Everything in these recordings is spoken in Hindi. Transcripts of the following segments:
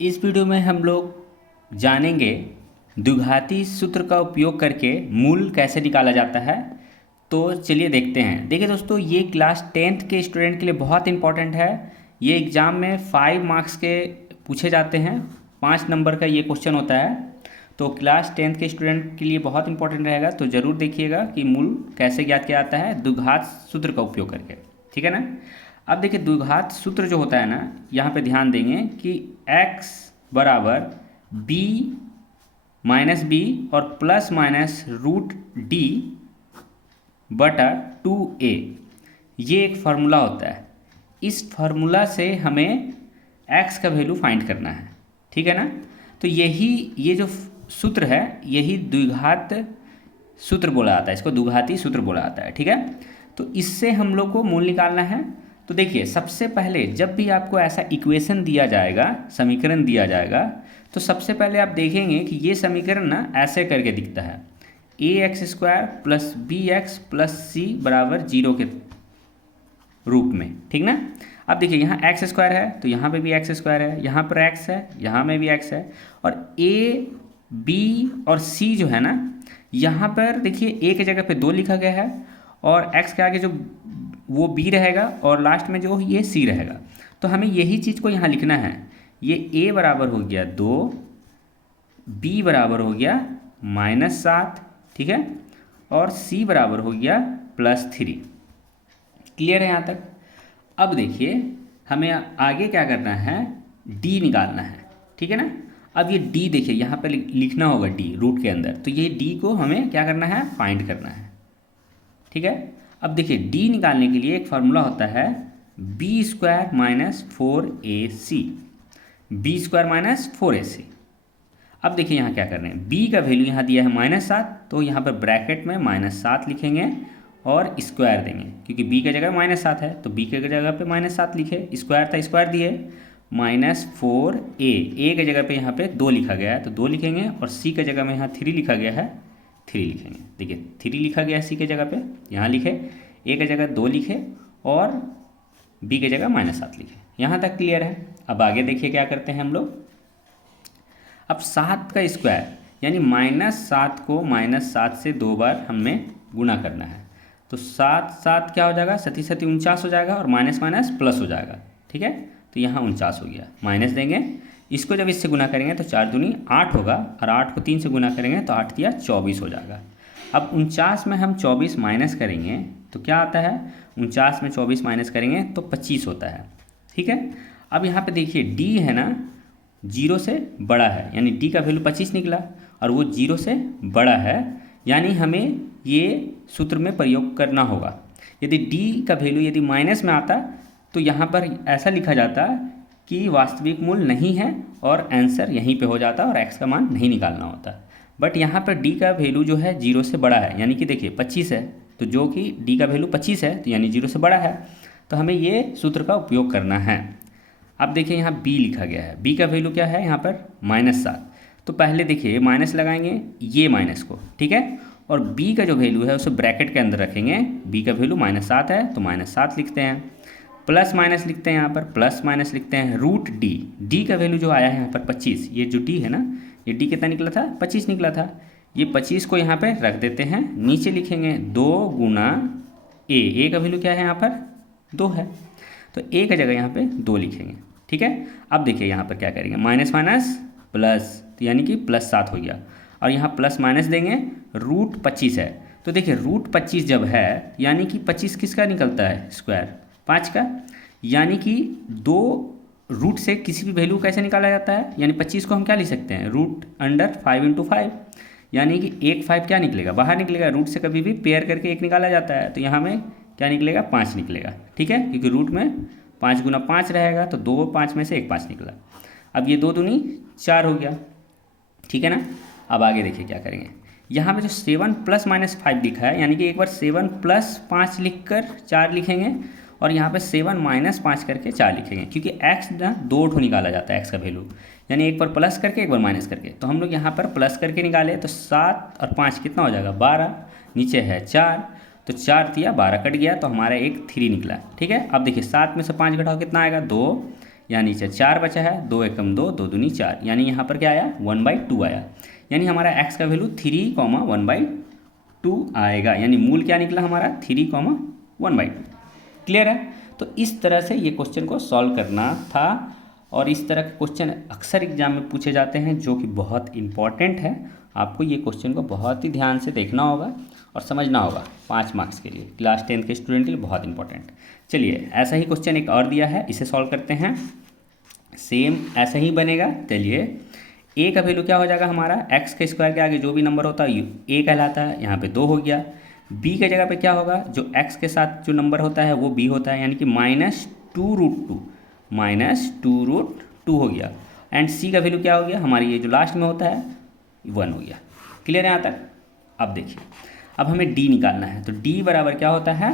इस वीडियो में हम लोग जानेंगे द्विघाती सूत्र का उपयोग करके मूल कैसे निकाला जाता है। तो चलिए देखते हैं। देखिए दोस्तों, ये क्लास 10th के स्टूडेंट के लिए बहुत इंपॉर्टेंट है। ये एग्ज़ाम में 5 मार्क्स के पूछे जाते हैं। 5 नंबर का ये क्वेश्चन होता है। तो क्लास 10th के स्टूडेंट के लिए बहुत इंपॉर्टेंट रहेगा। तो ज़रूर देखिएगा कि मूल कैसे ज्ञात किया जाता है द्विघात सूत्र का उपयोग करके। ठीक है ना। अब देखिए, द्विघात सूत्र जो होता है ना, यहाँ पे ध्यान देंगे कि x बराबर b माइनस बी और प्लस माइनस रूट डी बटा 2a, ये एक फार्मूला होता है। इस फार्मूला से हमें x का वैल्यू फाइंड करना है। ठीक है ना। तो ये जो सूत्र है, यही द्विघात सूत्र बोला जाता है। इसको द्विघाती सूत्र बोला जाता है। ठीक है। तो इससे हम लोग को मूल निकालना है। तो देखिए, सबसे पहले जब भी आपको ऐसा इक्वेशन दिया जाएगा, समीकरण दिया जाएगा, तो सबसे पहले आप देखेंगे कि ये समीकरण ना ऐसे करके दिखता है, ax² plus bx plus c बराबर 0 के रूप में। ठीक ना। अब देखिए, यहाँ x² है तो यहाँ पे भी x² है, यहाँ पर x है, यहाँ में भी x है, और a b और c जो है ना, यहाँ पर देखिए a की जगह पे 2 लिखा गया है, और x के आगे जो वो b रहेगा और लास्ट में जो ये c रहेगा। तो हमें यही चीज़ को यहाँ लिखना है। ये a बराबर हो गया 2, b बराबर हो गया -7, ठीक है, और c बराबर हो गया +3। क्लियर है यहाँ तक। अब देखिए, हमें आगे क्या करना है, d निकालना है। ठीक है ना। अब ये d देखिए, यहाँ पर लिखना होगा d रूट के अंदर। तो ये d को हमें क्या करना है, फाइंड करना है। ठीक है। अब देखिए, d निकालने के लिए एक फार्मूला होता है b² minus 4ac, b² minus 4ac। अब देखिए, यहाँ क्या कर रहे हैं, b का वैल्यू यहाँ दिया है -7, तो यहाँ पर ब्रैकेट में -7 लिखेंगे और स्क्वायर देंगे, क्योंकि b की जगह -7 है तो b की जगह पे -7 लिखे, स्क्वायर था स्क्वायर दिए, -4a, a की जगह पे यहाँ पे 2 लिखा गया है तो 2 लिखेंगे, और c की जगह में यहाँ 3 लिखा गया है, 3 लिखेंगे। देखिए, 3 लिखा गया है c की जगह पे, यहाँ लिखे, a की जगह 2 लिखे और b की जगह -7 लिखे। यहाँ तक क्लियर है। अब आगे देखिए क्या करते हैं हम लोग। अब 7 का स्क्वायर यानी -7 को -7 से 2 बार हमें गुना करना है। तो 7 7 क्या हो जाएगा, 7 49 हो जाएगा, और माइनस माइनस प्लस हो जाएगा। ठीक है। तो यहाँ 49 हो गया, माइनस देंगे, इसको जब इससे गुना करेंगे तो 4 दूनी 8 होगा, और 8 को 3 से गुना करेंगे तो 8 दिया 24 हो जाएगा। अब 49 में हम 24 माइनस करेंगे तो क्या आता है, 49 में 24 माइनस करेंगे तो 25 होता है। ठीक है। अब यहाँ पे देखिए, d है ना 0 से बड़ा है, यानी d का वैल्यू 25 निकला, और वो 0 से बड़ा है, यानी हमें ये सूत्र में प्रयोग करना होगा। यदि d का वैल्यू यदि माइनस में आता तो यहाँ पर ऐसा लिखा जाता कि वास्तविक मूल नहीं है, और आंसर यहीं पे हो जाता और x का मान नहीं निकालना होता। बट यहाँ पर d का वैल्यू जो है 0 से बड़ा है, यानी कि देखिए 25 है, तो जो कि d का वैल्यू 25 है तो यानी 0 से बड़ा है, तो हमें ये सूत्र का उपयोग करना है। अब देखिए, यहाँ b लिखा गया है, b का वैल्यू क्या है यहाँ पर -7, तो पहले देखिए माइनस लगाएंगे ये माइनस को, ठीक है, और b का जो वैल्यू है उसे ब्रैकेट के अंदर रखेंगे। b का वैल्यू -7 है तो -7 लिखते हैं, प्लस माइनस लिखते हैं, यहाँ पर प्लस माइनस लिखते हैं, रूट d का वैल्यू जो आया है यहाँ पर 25, ये जो d है ना, ये d कितना निकला था, 25 निकला था। ये 25 को यहाँ पे रख देते हैं, नीचे लिखेंगे 2 गुना a का वैल्यू क्या है यहाँ पर 2 है, तो a का जगह यहाँ पे 2 लिखेंगे। ठीक है। अब देखिए, यहाँ पर क्या करेंगे, माइनस माइनस प्लस, तो यानी कि +7 हो गया, और यहाँ प्लस माइनस देंगे, रूट 25 है, तो देखिए रूट 25 जब है यानी कि 25 किसका निकलता है, स्क्वायर 5 का, यानी कि 2 रूट से किसी भी वैल्यू कैसे निकाला जाता है, यानी 25 को हम क्या लिख सकते हैं, रूट अंडर 5 × 5, यानी कि 5 क्या निकलेगा, बाहर निकलेगा। रूट से कभी भी पेयर करके 1 निकाला जाता है, तो यहाँ में क्या निकलेगा, 5 निकलेगा। ठीक है, क्योंकि रूट में 5 गुना 5 रहेगा, तो 2 5 में से 1 5 निकला। अब ये 2 दूनी 4 हो गया। ठीक है ना। अब आगे देखिए क्या करेंगे, यहाँ पे जो 7 + -5 लिखा है, यानी कि एक बार 7 + 5 लिख कर 4 लिखेंगे, और यहाँ पे 7 - 5 करके 4 लिखेंगे, क्योंकि x ना 2 ठो निकाला जाता है, x का वैल्यू, यानी एक बार प्लस करके एक बार माइनस करके। तो हम लोग यहाँ पर प्लस करके निकाले तो 7 और 5 कितना हो जाएगा, 12, नीचे है 4, तो 4 दिया 12 कट गया, तो हमारा एक 3 निकला। ठीक है। अब देखिए, 7 में से 5 घटाओ कितना आएगा, 2, यहाँ नीचे 4 बचा है, 2 एकम 2, 2 दूनी 4, यानी यहाँ पर क्या आया 1/2 आया। यानी हमारा x का वैल्यू 3,1/2 आएगा, यानी मूल क्या निकला हमारा 3,1/2। क्लियर है। तो इस तरह से ये क्वेश्चन को सॉल्व करना था, और इस तरह के क्वेश्चन अक्सर एग्जाम में पूछे जाते हैं, जो कि बहुत इंपॉर्टेंट है। आपको ये क्वेश्चन को बहुत ही ध्यान से देखना होगा और समझना होगा 5 मार्क्स के लिए, क्लास 10 के स्टूडेंट के लिए बहुत इंपॉर्टेंट। चलिए ऐसा ही क्वेश्चन एक और दिया है, इसे सॉल्व करते हैं। सेम ऐसा ही बनेगा। चलिए a का वैल्यू क्या हो जाएगा हमारा, x के स्क्वायर के आगे जो भी नंबर होता है a कहलाता है, यहाँ पे 2 हो गया। b के जगह पे क्या होगा, जो x के साथ जो नंबर होता है वो b होता है, यानी कि -2√2 हो गया। एंड c का वैल्यू क्या हो गया, हमारी ये जो लास्ट में होता है 1 हो गया। क्लियर है यहाँ तक। अब देखिए, अब हमें d निकालना है, तो d बराबर क्या होता है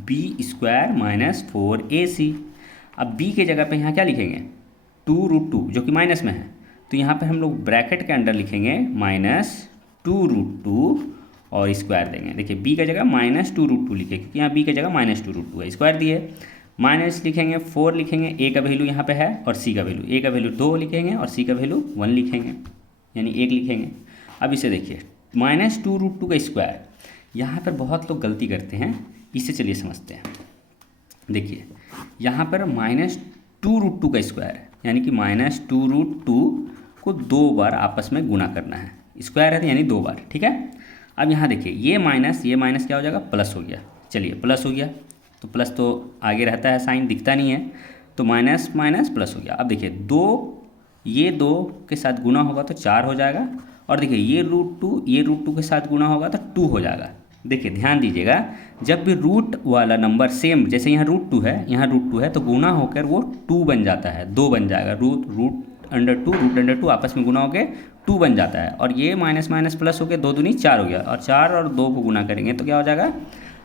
b² - 4ac। अब b के जगह पे यहाँ क्या लिखेंगे 2√2 जो कि माइनस में है, तो यहाँ पे हम लोग ब्रैकेट के अंदर लिखेंगे -2√2 और स्क्वायर देंगे। देखिए b का जगह -2√2 लिखे, क्योंकि यहाँ b का जगह -2√2 है, स्क्वायर दिए। माइनस लिखेंगे 4 लिखेंगे, a का वैल्यू यहाँ पे है और c का वैल्यू, a का वैल्यू 2 लिखेंगे और c का वैल्यू 1 लिखेंगे, यानी 1 लिखेंगे। अब इसे देखिए -2√2 का स्क्वायर, यहाँ पर बहुत लोग गलती करते हैं, इसे चलिए समझते हैं। देखिए यहाँ पर -2√2 का स्क्वायर, यानी कि -2√2 को 2 बार आपस में गुना करना है, स्क्वायर है यानी 2 बार, ठीक है। अब यहाँ देखिए ये माइनस क्या हो जाएगा, प्लस हो गया। चलिए प्लस हो गया, तो प्लस तो आगे रहता है, साइन दिखता नहीं है, तो माइनस माइनस प्लस हो गया। अब देखिए 2 ये 2 के साथ गुना होगा तो 4 हो जाएगा, और देखिए ये √2 के साथ गुना होगा तो 2 हो जाएगा। देखिए ध्यान दीजिएगा, जब भी रूट वाला नंबर सेम, जैसे यहाँ √2 है, यहाँ √2 है, तो गुना होकर वो 2 बन जाता है, 2 बन जाएगा। √√2 आपस में गुना होकर 2 बन जाता है, और ये माइनस माइनस प्लस हो गया, 2 दूनी 4 हो गया, और 4 और 2 को गुना करेंगे तो क्या हो जाएगा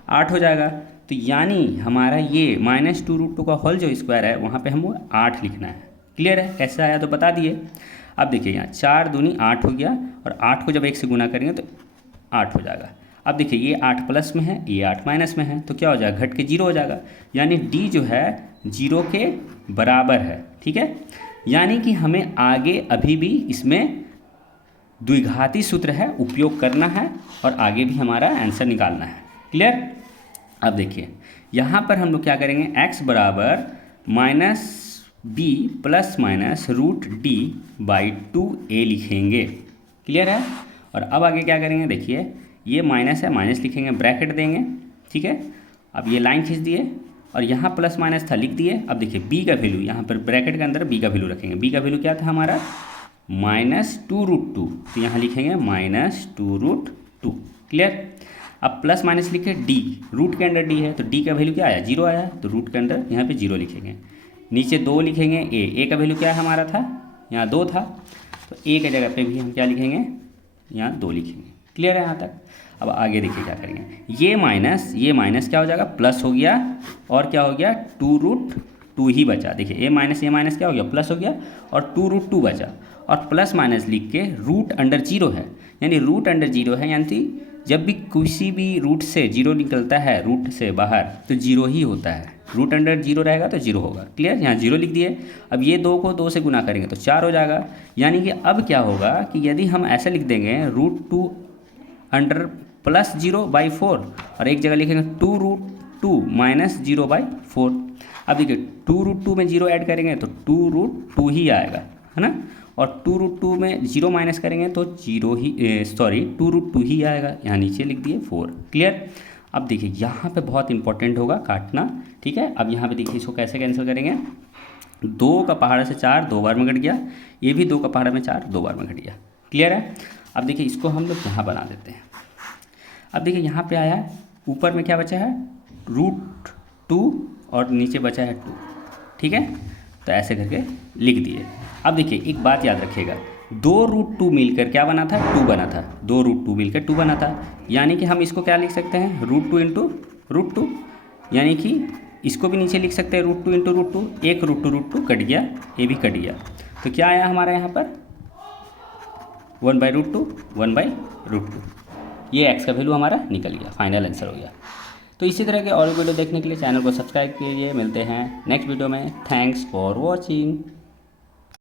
8 हो जाएगा। तो यानी हमारा ये -2√2 का होल जो स्क्वायर है वहाँ पे हमको 8 लिखना है। क्लियर है, कैसे आया तो बता दिए। अब देखिए यहाँ 4 दूनी 8 हो गया, और 8 को जब 1 से गुना करेंगे तो 8 हो जाएगा। अब देखिए ये 8 प्लस में है, ये 8 माइनस में है, तो क्या हो जाएगा, घट के 0 हो जाएगा, यानी d जो है 0 के बराबर है, ठीक है। यानी कि हमें आगे अभी भी इसमें द्विघाती सूत्र है उपयोग करना है, और आगे भी हमारा आंसर निकालना है। क्लियर। अब देखिए यहाँ पर हम लोग क्या करेंगे, x बराबर -b ± √d/2a लिखेंगे। क्लियर है। और अब आगे क्या करेंगे, देखिए ये माइनस है, माइनस लिखेंगे, ब्रैकेट देंगे, ठीक है। अब ये लाइन खींच दिए, और यहाँ प्लस माइनस था लिख दिए। अब देखिए b का वैल्यू, यहाँ पर ब्रैकेट के अंदर b का वैल्यू रखेंगे। b का वैल्यू क्या था हमारा -2√2, तो यहाँ लिखेंगे -2√2। क्लियर। अब प्लस माइनस लिखे d, रूट के अंदर d है, तो d का वैल्यू क्या आया 0 आया, तो रूट के अंदर यहाँ पे 0 लिखेंगे। नीचे 2 लिखेंगे, a का वैल्यू क्या हमारा था, यहाँ 2 था, तो a के जगह पे भी हम क्या लिखेंगे, यहाँ 2 लिखेंगे। क्लियर है यहाँ तक। अब आगे देखिए क्या करेंगे, ये माइनस क्या हो जाएगा, प्लस हो गया, और क्या हो गया 2√2 ही बचा। देखिए ये माइनस क्या हो गया, प्लस हो गया, और 2√2 बचा, और प्लस माइनस लिख के रूट अंडर 0 है, यानी रूट अंडर 0 है, यानी जब भी किसी भी रूट से 0 निकलता है, रूट से बाहर, तो 0 ही होता है। रूट अंडर 0 रहेगा तो 0 होगा। क्लियर, यहाँ 0 लिख दिए। अब ये 2 को 2 से गुना करेंगे तो 4 हो जाएगा। यानी कि अब क्या होगा कि यदि हम ऐसा लिख देंगे √2 अंडर +0/4, और एक जगह लिखेंगे 2√2 -0/4। अब देखिए 2√2 में 0 ऐड करेंगे तो 2√2 ही आएगा, है ना, और 2√2 में 0 माइनस करेंगे तो 2√2 ही आएगा। यहाँ नीचे लिख दिए 4। क्लियर। अब देखिए यहाँ पे बहुत इंपॉर्टेंट होगा काटना, ठीक है। अब यहाँ पे देखिए इसको कैसे कैंसिल करेंगे, 2 का पहाड़ा से 4 2 बार में घट गया, ये भी 2 का पहाड़ा में 4 2 बार में घट गया। क्लियर है। अब देखिए इसको हम लोग यहाँ बना देते हैं। अब देखिए यहाँ पे आया है, ऊपर में क्या बचा है √2 और नीचे बचा है 2, ठीक है, तो ऐसे करके लिख दिए। अब देखिए एक बात याद रखिएगा, 2√2 मिलकर क्या बना था, 2 बना था, 2√2 मिलकर 2 बना था, यानी कि हम इसको क्या लिख सकते हैं √2 × √2, यानी कि इसको भी नीचे लिख सकते हैं √2 × √2, एक √2 कट गया, ये भी कट गया, तो क्या आया हमारा यहाँ पर 1/√2 1/√2, ये x का वैल्यू हमारा निकल गया, फाइनल आंसर हो गया। तो इसी तरह के और वीडियो देखने के लिए चैनल को सब्सक्राइब कीजिए। मिलते हैं नेक्स्ट वीडियो में। Thanks for watching.